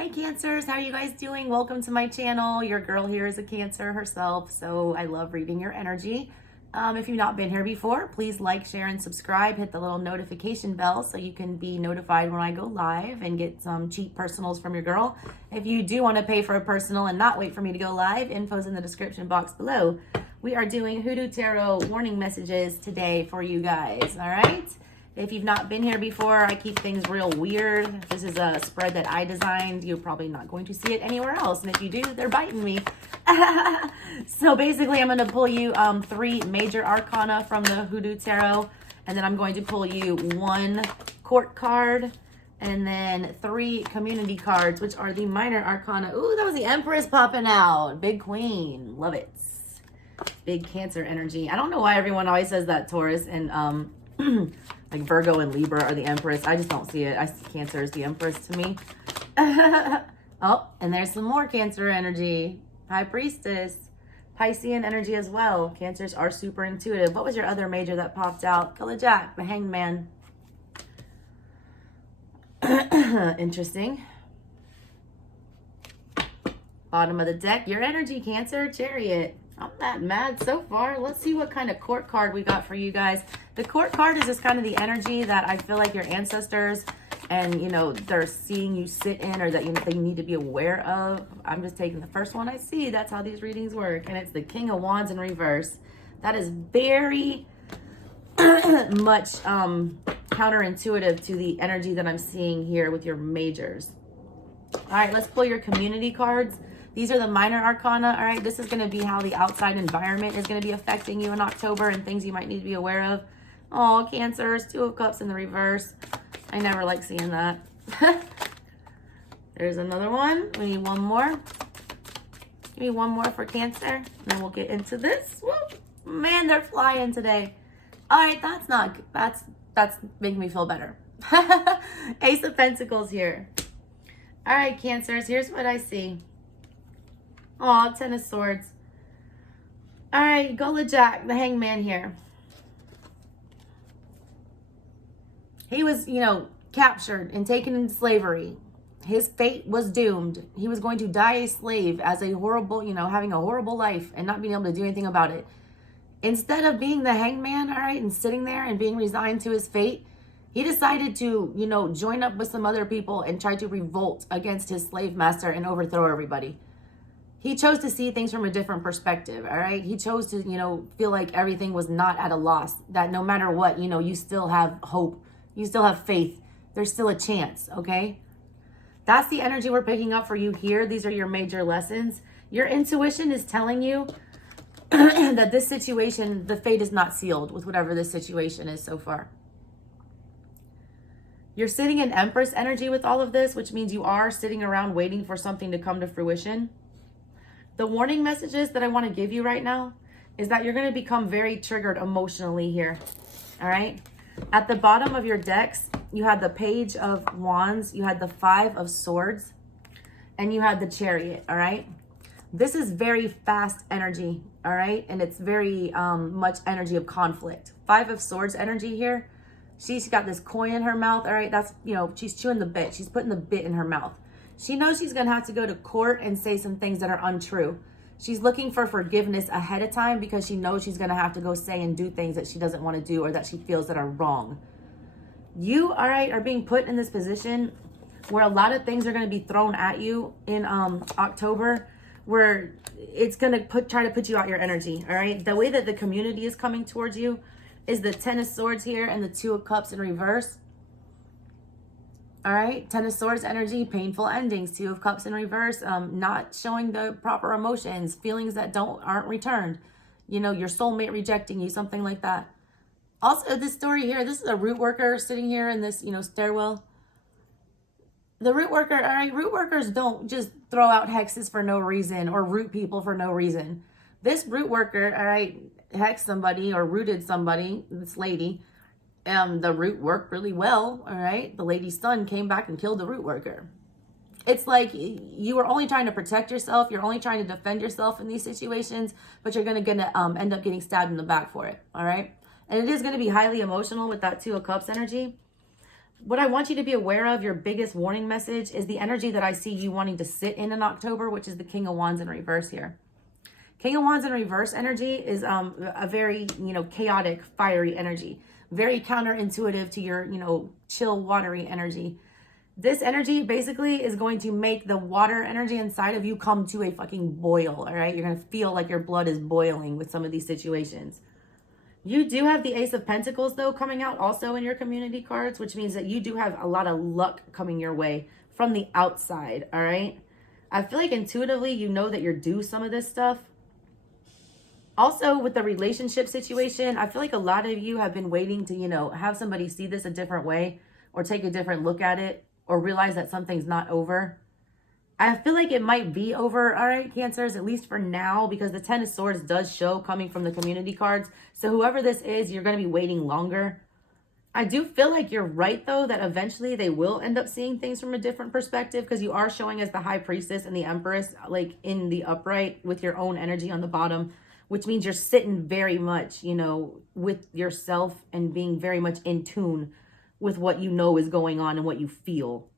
Hi Cancers, how are you guys doing? Welcome to my channel. Your girl here is a Cancer herself, so I love reading your energy. If you've not been here before, please like, share, and subscribe. Hit the little notification bell so you can be notified when I go live and get some cheap personals from your girl. If you do want to pay for a personal and not wait for me to go live, info's in the description box below. We are doing Hoodoo Tarot warning messages today for you guys, all right? If you've not been here before, I keep things real weird. This is a spread that I designed. You're probably not going to see it anywhere else. And if you do, they're biting me. So basically, I'm going to pull you 3 major arcana from the Hoodoo Tarot. And then I'm going to pull you 1 court card. And then 3 community cards, which are the minor arcana. Ooh, that was the Empress popping out. Big Queen. Love it. Big Cancer energy. I don't know why everyone always says that Taurus and like Virgo and Libra are the Empress. I just don't see it. I see Cancer as the Empress to me. Oh, and there's some more Cancer energy. High Priestess. Piscean energy as well. Cancers are super intuitive. What was your other major that popped out? Color Jack, the Hanged Man. Interesting. Bottom of the deck, your energy, Cancer, Chariot. I'm not mad so far. Let's see what kind of court card we got for you guys. The court card is just kind of the energy that I feel like your ancestors and, you know, they're seeing you sit in or that they need to be aware of. I'm just taking the first one I see. That's how these readings work. And it's the King of Wands in reverse. That is very much counterintuitive to the energy that I'm seeing here with your majors. All right, let's pull your community cards. These are the minor arcana. All right, this is going to be how the outside environment is going to be affecting you in October and things you might need to be aware of. Oh, Cancers, 2 of Cups in the reverse. I never like seeing that. There's another one. We need one more. Give me one more for Cancer, and then we'll get into this. Woo. Man, they're flying today. All right, that's making me feel better. Ace of Pentacles here. All right, Cancers, here's what I see. Oh, 10 of Swords. All right, Gola Jack, the Hanged Man here. He was, you know, captured and taken into slavery. His fate was doomed. He was going to die a slave as a horrible, you know, having a horrible life and not being able to do anything about it. Instead of being the Hanged Man, all right, and sitting there and being resigned to his fate, he decided to, you know, join up with some other people and try to revolt against his slave master and overthrow everybody. He chose to see things from a different perspective, all right? He chose to, you know, feel like everything was not at a loss, that no matter what, you know, you still have hope. You still have faith. There's still a chance, okay? That's the energy we're picking up for you here. These are your major lessons. Your intuition is telling you that this situation, the fate is not sealed with whatever this situation is so far. You're sitting in Empress energy with all of this, which means you are sitting around waiting for something to come to fruition. The warning messages that I want to give you right now is that you're going to become very triggered emotionally here. All right. At the bottom of your decks, you had the Page of Wands, you had the 5 of Swords, and you had the Chariot. All right. This is very fast energy. All right. And it's very much energy of conflict. 5 of Swords energy here. She's got this coin in her mouth. All right. That's, you know, she's chewing the bit. She's putting the bit in her mouth. She knows she's going to have to go to court and say some things that are untrue. She's looking for forgiveness ahead of time because she knows she's going to have to go say and do things that she doesn't want to do or that she feels that are wrong. You, all right, are being put in this position where a lot of things are going to be thrown at you in October, where it's going to try to put you out your energy, all right? The way that the community is coming towards you is the 10 of Swords here and the 2 of Cups in reverse. All right, 10 of Swords energy, painful endings, 2 of Cups in reverse, not showing the proper emotions, feelings that aren't returned, you know, your soulmate rejecting you, something like that. Also, this story here, this is a root worker sitting here in this, you know, stairwell. The root worker, all right, root workers don't just throw out hexes for no reason or root people for no reason. This root worker, all right, hexed somebody or rooted somebody, this lady. The root worked really well, all right? The lady's son came back and killed the root worker. It's like you are only trying to protect yourself. You're only trying to defend yourself in these situations, but you're going to end up getting stabbed in the back for it, all right? And it is going to be highly emotional with that 2 of Cups energy. What I want you to be aware of, your biggest warning message, is the energy that I see you wanting to sit in October, which is the King of Wands in reverse here. King of Wands in reverse energy is a very, chaotic, fiery energy. Very counterintuitive to your, chill, watery energy. This energy basically is going to make the water energy inside of you come to a fucking boil, all right? You're going to feel like your blood is boiling with some of these situations. You do have the Ace of Pentacles, though, coming out also in your community cards, which means that you do have a lot of luck coming your way from the outside, all right? I feel like intuitively you know that you're due some of this stuff. Also, with the relationship situation, I feel like a lot of you have been waiting to, have somebody see this a different way or take a different look at it or realize that something's not over. I feel like it might be over, all right, Cancers, at least for now, because the Ten of Swords does show coming from the community cards. So whoever this is, you're going to be waiting longer. I do feel like you're right, though, that eventually they will end up seeing things from a different perspective, because you are showing as the High Priestess and the Empress, like in the upright with your own energy on the bottom, which means you're sitting very much, with yourself and being very much in tune with what you know is going on and what you feel.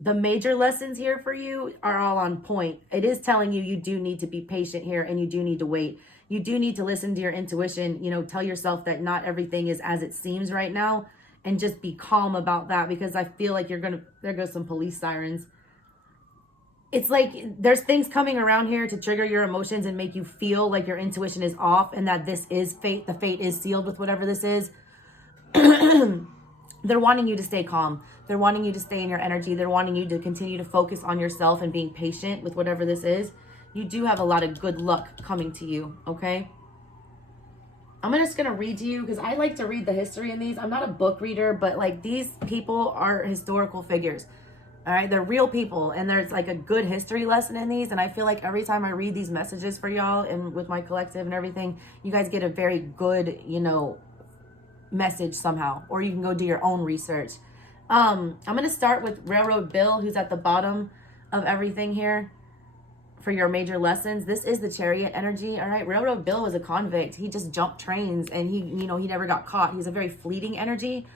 The major lessons here for you are all on point. It is telling you you do need to be patient here and you do need to wait. You do need to listen to your intuition, tell yourself that not everything is as it seems right now and just be calm about that, because I feel like there goes some police sirens. It's like there's things coming around here to trigger your emotions and make you feel like your intuition is off and that this is fate. The fate is sealed with whatever this is. They're wanting you to stay calm. They're wanting you to stay in your energy. They're wanting you to continue to focus on yourself and being patient with whatever this is. You do have a lot of good luck coming to you, okay? I'm just going to read to you because I like to read the history in these. I'm not a book reader, but like these people are historical figures, all right? They're real people, and there's like a good history lesson in these. And I feel like every time I read these messages for y'all and with my collective and everything, you guys get a very good, message somehow, or you can go do your own research. I'm going to start with Railroad Bill, who's at the bottom of everything here for your major lessons. This is the Chariot energy, all right? Railroad Bill was a convict. He just jumped trains and he never got caught. He's a very fleeting energy.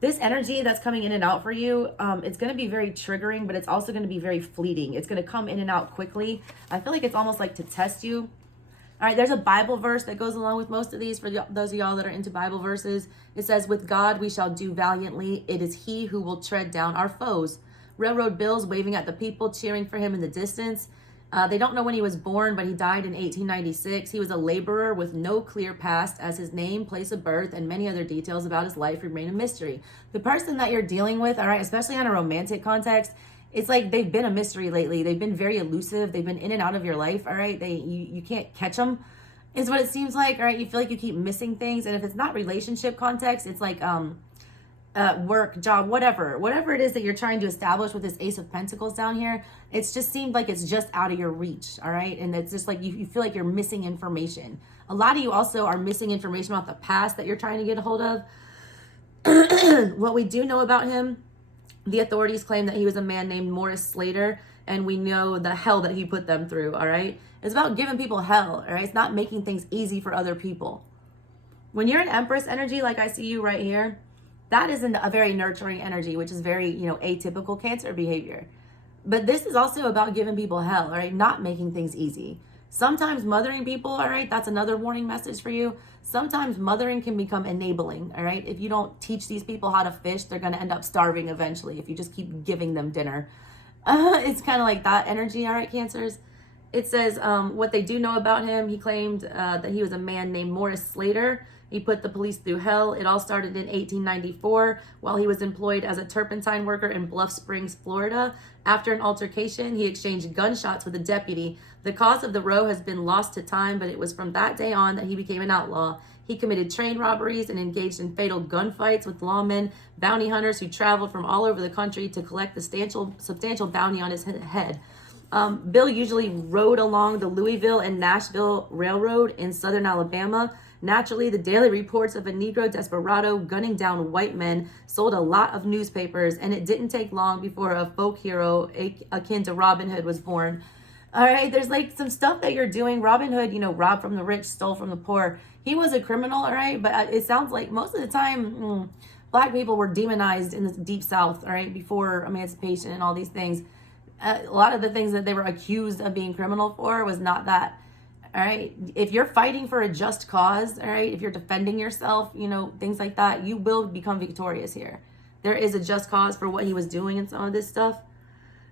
This energy that's coming in and out for you, it's going to be very triggering, but it's also going to be very fleeting. It's going to come in and out quickly. I feel like it's almost like to test you. All right, there's a Bible verse that goes along with most of these for those of y'all that are into Bible verses. It says, "With God we shall do valiantly. It is he who will tread down our foes." Railroad Bill's waving at the people, cheering for him in the distance. They don't know when he was born, but he died in 1896. He was a laborer with no clear past, as his name, place of birth, and many other details about his life remain a mystery. The person that you're dealing with, all right, especially on a romantic context, it's like they've been a mystery lately. They've been very elusive. They've been in and out of your life, all right? You can't catch them, is what it seems like, all right? You feel like you keep missing things. And if it's not relationship context, it's like work, job, whatever it is that you're trying to establish with this Ace of Pentacles down here. It's just seemed like it's just out of your reach, all right? And it's just like you feel like you're missing information. A lot of you also are missing information about the past that you're trying to get a hold of. What we do know about him, the authorities claim that he was a man named Morris Slater, and we know the hell that he put them through, all right? It's about giving people hell, all right? It's not making things easy for other people. When you're an Empress energy, like I see you right here, that is a very nurturing energy, which is very, atypical Cancer behavior. But this is also about giving people hell, all right? Not making things easy. Sometimes mothering people, all right? That's another warning message for you. Sometimes mothering can become enabling, all right? If you don't teach these people how to fish, they're going to end up starving eventually if you just keep giving them dinner. It's kind of like that energy, all right, Cancers? It says what they do know about him. He claimed that he was a man named Morris Slater. He put the police through hell. It all started in 1894 while he was employed as a turpentine worker in Bluff Springs, Florida. After an altercation, he exchanged gunshots with a deputy. The cause of the row has been lost to time, but it was from that day on that he became an outlaw. He committed train robberies and engaged in fatal gunfights with lawmen, bounty hunters who traveled from all over the country to collect the substantial bounty on his head. Bill usually rode along the Louisville and Nashville Railroad in southern Alabama. Naturally, the daily reports of a Negro desperado gunning down white men sold a lot of newspapers, and it didn't take long before a folk hero akin to Robin Hood was born. All right, there's like some stuff that you're doing. Robin Hood, robbed from the rich, stole from the poor. He was a criminal, all right, but it sounds like most of the time, Black people were demonized in the deep South, all right, before emancipation and all these things. A lot of the things that they were accused of being criminal for was not that. All right. If you're fighting for a just cause, all right, if you're defending yourself, you know, things like that, you will become victorious here. There is a just cause for what he was doing and some of this stuff.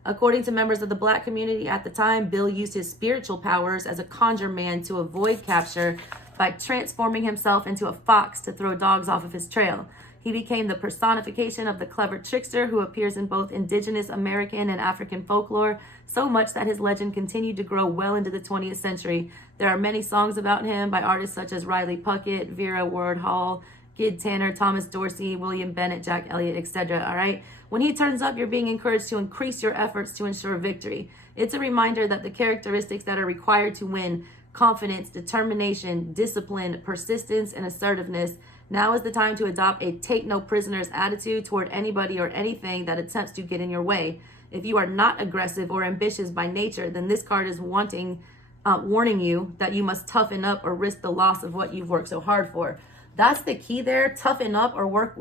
According to members of the Black community at the time, Bill used his spiritual powers as a conjure man to avoid capture by transforming himself into a fox to throw dogs off of his trail. He became the personification of the clever trickster who appears in both indigenous American and African folklore, so much that his legend continued to grow well into the 20th century. There are many songs about him by artists such as Riley Puckett, Vera Ward Hall, Gid Tanner, Thomas Dorsey, William Bennett, Jack Elliott, etc. All right. When he turns up, you're being encouraged to increase your efforts to ensure victory. It's a reminder that the characteristics that are required to win, confidence, determination, discipline, persistence, and assertiveness, now is the time to adopt a take no prisoners attitude toward anybody or anything that attempts to get in your way. If you are not aggressive or ambitious by nature, then this card is warning you that you must toughen up or risk the loss of what you've worked so hard for. That's the key there. Toughen up or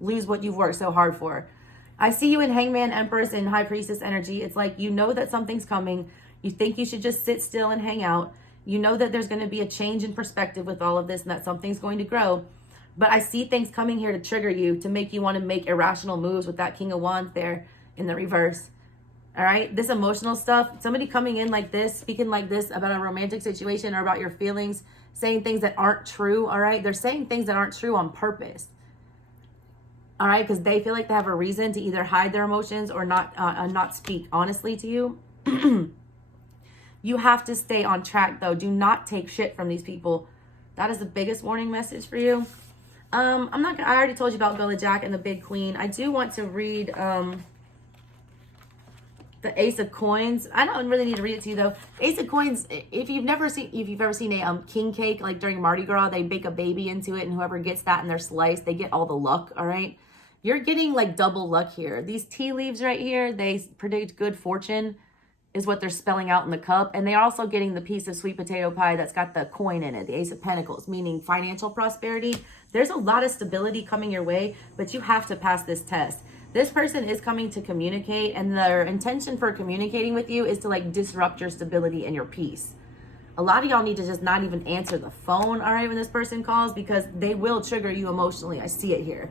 lose what you've worked so hard for. I see you in Hangman, Empress, and High Priestess energy. It's like you know that something's coming. You think you should just sit still and hang out. You know that there's going to be a change in perspective with all of this and that something's going to grow. But I see things coming here to trigger you, to make you want to make irrational moves with that King of Wands there in the reverse. All right. This emotional stuff, somebody coming in like this, speaking like this about a romantic situation or about your feelings, saying things that aren't true. All right. They're saying things that aren't true on purpose. All right. Because they feel like they have a reason to either hide their emotions or not speak honestly to you. You have to stay on track, though. Do not take shit from these people. That is the biggest warning message for you. I already told you about Villa Jack and the Big Queen. I do want to read the Ace of Coins. I don't really need to read it to you, though. Ace of Coins, if you've ever seen a king cake, like during Mardi Gras, they bake a baby into it, and whoever gets that in their slice, they get all the luck, all right? You're getting like double luck here. These tea leaves right here, they predict good fortune, is what they're spelling out in the cup. And they're also getting the piece of sweet potato pie that's got the coin in it, the Ace of Pentacles, meaning financial prosperity. There's a lot of stability coming your way, but you have to pass this test. This person is coming to communicate, and their intention for communicating with you is to like disrupt your stability and your peace. A lot of y'all need to just not even answer the phone, all right, when this person calls, because they will trigger you emotionally. I see it here.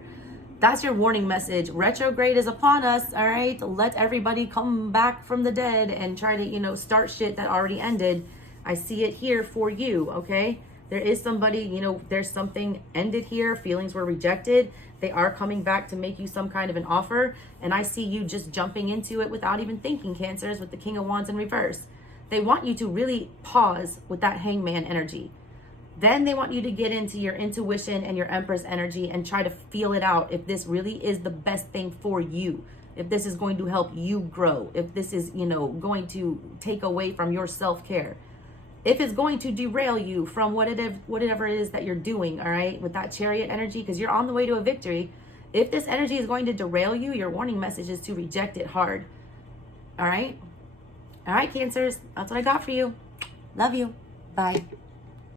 That's your warning message. Retrograde is upon us, all right? Let everybody come back from the dead and try to, start shit that already ended. I see it here for you, okay? There is somebody, there's something ended here. Feelings were rejected. They are coming back to make you some kind of an offer. And I see you just jumping into it without even thinking, Cancers, with the King of Wands in reverse. They want you to really pause with that Hangman energy. Then they want you to get into your intuition and your Empress energy and try to feel it out if this really is the best thing for you. If this is going to help you grow. If this is, going to take away from your self-care. If it's going to derail you from whatever it is that you're doing, all right, with that Chariot energy, because you're on the way to a victory. If this energy is going to derail you, your warning message is to reject it hard. All right? All right, Cancers. That's what I got for you. Love you. Bye.